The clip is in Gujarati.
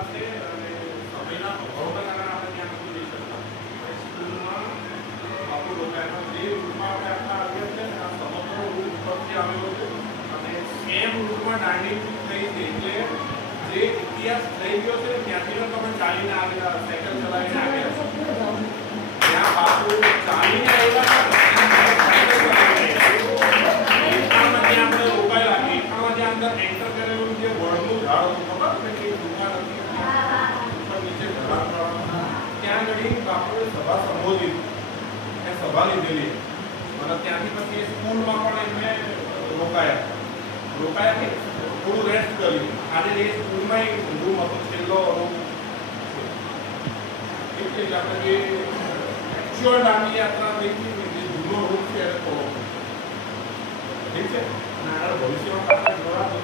વાત છે અને સમયના અભાવના કારણે આપણે ત્યાં નથી જઈ શકતા. સ્કૂલમાં આપણું લોકાયતમાં જે રૂટમાં આપણે આટલા આવ્યા છે ને આ સમગ્ર રૂટ પરથી આવેલો છે અને સેમ રૂટમાં દાંડી થઈ છે એટલે જે ઇતિહાસ થઈ ગયો છે ત્યાંથી તમે ચાલીને આવેલા સાયકલ ચલાવીને આવ્યા છો ત્યાં બાપુ ચાલીને આવ્યા આપણે રોકાયેલા એકામાં જે અંદર એન્ટર કરેલું જે વડનું ઝાડ હતું ખબર ને કે દુકાન હતી ઉપર નીચે ઘર ત્યાં આગળ બાપુએ સભા સંબોધિત એ સભા લીધેલી અને ત્યાંથી પછી સ્કૂલમાં પણ એમને રોકાયા થોડું રેસ્ટ કર્યું. આજે એ સ્કૂલમાં એક રૂમ હતો છેલ્લો રૂમ એટલે આપણે જે એકચ્યુઅલ દાંડી યાત્રા થઈ હતી જે જૂનો રૂમ છે એને થોડો ઠીક છે અને આગળ ભવિષ્યમાં પાછા જોડાતો